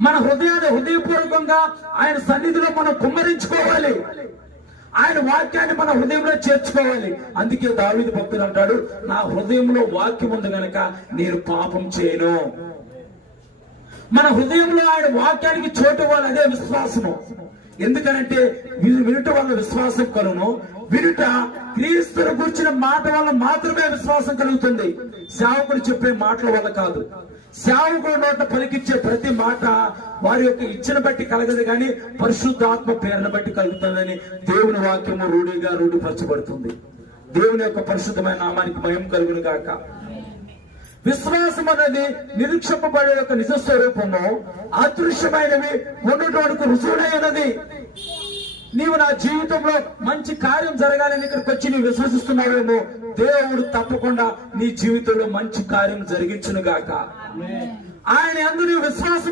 మన హృదయాన్ని హృదయపూర్వకంగా ఆయన సన్నిధిలో మనం కుమ్మరించుకోవాలి. ఆయన వాక్యాన్ని మన హృదయంలో చేర్చుకోవాలి. అందుకే దావీదు భక్తుడు అంటాడు, నా హృదయంలో వాక్యం ఉంది గనక నేను పాపం చేయను. మన హృదయంలో ఆయన వాక్యానికి చోటు ఇవ్వాలి. అదే విశ్వాసము. ఎందుకనంటే వినుట వల్ల విశ్వాసం కలుగును, వినుట క్రీస్తును గురించిన మాట వల్ల మాత్రమే విశ్వాసం కలుగుతుంది. సేవకుడు చెప్పే మాటల వల్ల కాదు. సేవకుడు నోట పలికిచ్చే ప్రతి మాట వారి యొక్క ఇచ్చిన బట్టి కలగదు కానీ పరిశుద్ధాత్మ పేరును బట్టి కలుగుతుందని దేవుని వాక్యము రూఢిపరచబడుతుంది. దేవుని యొక్క పరిశుద్ధమైన నామానికి మహిమ కలుగును గాక. విశ్వాసం అనేది నిరీక్షింపబడే యొక్క నిజ స్వరూపము అదృశ్యమైనవి ఉండటానికి రుజువునైనది. నీవు నా జీవితంలో మంచి కార్యం జరగాలని ఇక్కడికి వచ్చి నీవు విశ్వసిస్తున్నావేమో, దేవుడు తప్పకుండా నీ జీవితంలో మంచి కార్యం జరిగించును గాక. ఆయన యందు నీవు విశ్వాసం